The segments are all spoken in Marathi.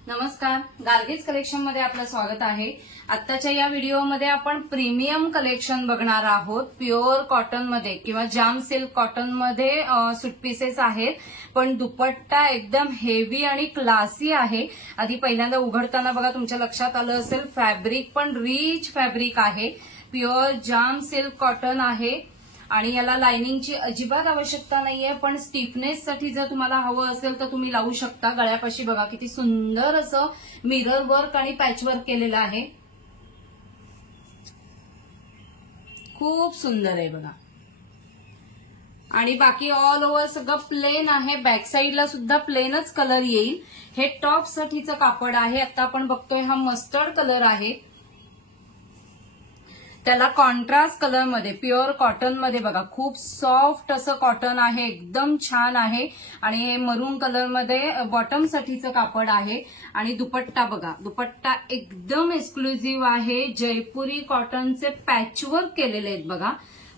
नमस्कार, गार्गीज कलेक्शन मध्ये आपलं स्वागत आहे। आत्ताच्या या व्हिडिओमध्ये आपण प्रीमियम कलेक्शन बघणार आहोत। प्युअर कॉटन मध्ये किंवा जाम सिल्क कॉटन मध्ये सूट पीसेस आहेत, पण दुपट्टा एकदम हेवी आणि क्लासी आहे। आधी पहिल्यांदा उघडताना बघा तुमच्या लक्षात आलं असेल, फॅब्रिक पण रिच फॅब्रिक आहे। प्युअर जाम सिल्क कॉटन आहे आणि याला लाइनिंगची अजिबात आवश्यकता नाहीये, पण स्टिफनेस साठी जर तुम्हाला हवं असेल तर तुम्ही लावू शकता। गळ्यापाशी बघा किती सुंदर असं मिरर वर्क आणि पॅच वर्क केलेलं आहे, खूप सुंदर आहे बघा। आणि बाकी ऑल ओव्हर सगळं प्लेन आहे, बॅक साईडला सुद्धा प्लेनच कलर येईल। हे टॉप साठीचं कापड आहे। आता आपण बघतोय हा मस्टर्ड कलर आहे, त्याला कॉन्ट्रास्ट कलर मध्ये प्युअर कॉटन मध्ये बघा खूप सॉफ्ट असं कॉटन आहे, एकदम छान आहे। आणि हे मरून कलर मध्ये बॉटम साठीचं कापड आहे। आणि दुपट्टा बघा, दुपट्टा एकदम एक्सक्लुझिव्ह आहे। जयपुरी कॉटनचे पॅचवर्क केलेले आहेत बघा,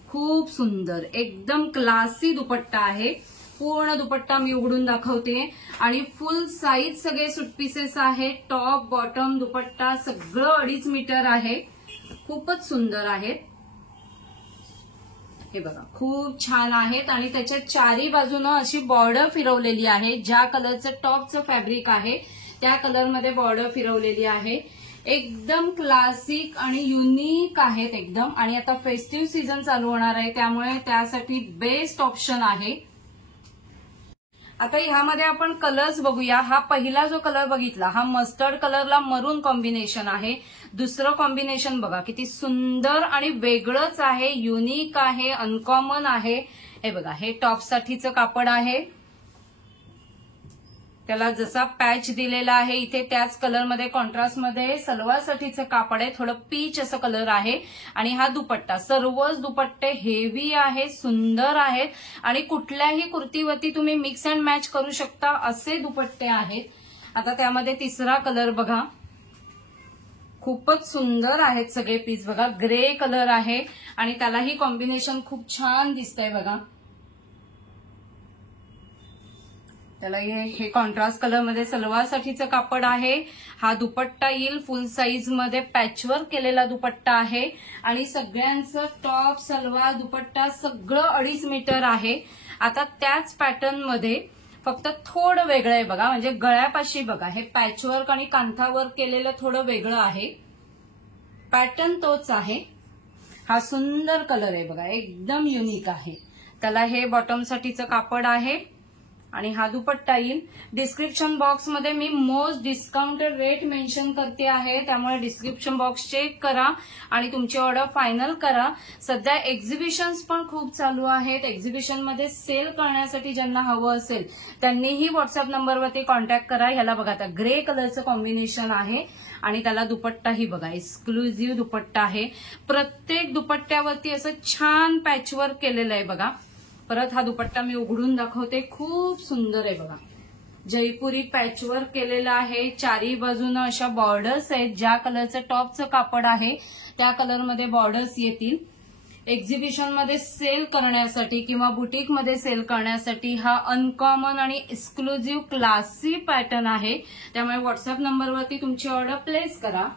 खूप सुंदर एकदम क्लासी दुपट्टा आहे। पूर्ण दुपट्टा मी उघडून दाखवते आणि फुल साईज सगळे सूट पीसेस आहे। टॉप बॉटम दुपट्टा सगळं 2.5 मीटर आहे, खूपच सुंदर आहेत। हे बघा खूप छान आहेत आणि त्याच्या चारी बाजूनं अशी बॉर्डर फिरवलेली आहे। ज्या कलरचं टॉपचं फॅब्रिक आहे त्या कलर मध्ये बॉर्डर फिरवलेली आहे। एकदम क्लासिक आणि युनिक आहेत एकदम। आणि आता फेस्टिव्ह सीझन चालू होणार आहे, त्यामुळे त्यासाठी बेस्ट ऑप्शन आहे। आता ह्यामध्ये आपण कलर्स बघूया। हा पहिला जो कलर बघितला हा मस्टर्ड कलरला मरून कॉम्बिनेशन आहे। दुसरं कॉम्बिनेशन बघा किती सुंदर आणि वेगळंच आहे, युनिक आहे, अनकॉमन आहे। हे बघा हे टॉप साठीचं कापड आहे, त्याला जसा पॅच दिलेला आहे इथे त्याच कलर मध्ये कॉन्ट्रास्ट मध्ये सलवार साठीचं कापड आहे, थोडं पीच असं कलर आहे। आणि हा दुपट्टा, सर्वच दुपट्टे हेवी आहे, सुंदर आहेत आणि कुठल्याही कुर्तीवरती तुम्ही मिक्स अँड मॅच करू शकता असे दुपट्टे आहेत। आता त्यामध्ये तिसरा कलर बघा, खूपच सुंदर आहेत सगळे पीस बघा। ग्रे कलर आहे आणि त्यालाही कॉम्बिनेशन खूप छान दिसतंय बघा। त्याला हे कॉन्ट्रास्ट कलर मध्ये सलवार साठीचं कापड आहे। हा दुपट्टा येईल फुल साईज मध्ये पॅचवर्क केलेला दुपट्टा आहे आणि सगळ्यांचं टॉप सलवार दुपट्टा सगळं 2.5 मीटर आहे। आता त्याच पॅटर्न मध्ये फक्त थोडं वेगळं आहे बघा, म्हणजे गळ्यापाशी बघा हे पॅचवर्क आणि कांथावर्क केलेलं थोडं वेगळं आहे, पॅटर्न तोच आहे। हा सुंदर कलर आहे बघा, एकदम युनिक आहे। त्याला हे बॉटम साठीचं कापड आहे आणि हा दुपट्टा येईल। डिस्क्रिप्शन बॉक्स मध्ये मी मोस्ट डिस्काउंटेड रेट मेन्शन करते आहे, त्यामुळे डिस्क्रिप्शन बॉक्स चेक करा आणि तुमची ऑर्डर फायनल करा। सध्या एक्झिबिशन्स पण खूप चालू आहेत, एक्झिबिशन मध्ये सेल करण्यासाठी ज्यांना हवं असेल त्यांनीही व्हॉट्सअप नंबरवरती कॉन्टॅक्ट करा। ह्याला बघा आता ग्रे कलरचं कॉम्बिनेशन आहे आणि त्याला दुपट्टाही बघा एक्सक्लुझिव्ह दुपट्टा आहे। प्रत्येक दुपट्ट्यावरती असं छान पॅचवर्क केलेलं आहे बघा। परत हा दुपट्टा मी उघडून दाखवते, खूप सुंदर आहे बघा। जयपुरी पॅचवर्क केलेलं आहे, चारी बाजूनं अशा बॉर्डर्स आहेत। ज्या कलरचं टॉपचं कापड आहे त्या कलरमध्ये बॉर्डर्स येतील। एक्झिबिशन मध्ये सेल करण्यासाठी किंवा बुटीक मध्ये सेल करण्यासाठी हा अनकॉमन आणि एक्सक्लुझिव्ह क्लासी पॅटर्न आहे, त्यामुळे व्हॉट्सअप नंबरवरती तुमची ऑर्डर प्लेस करा।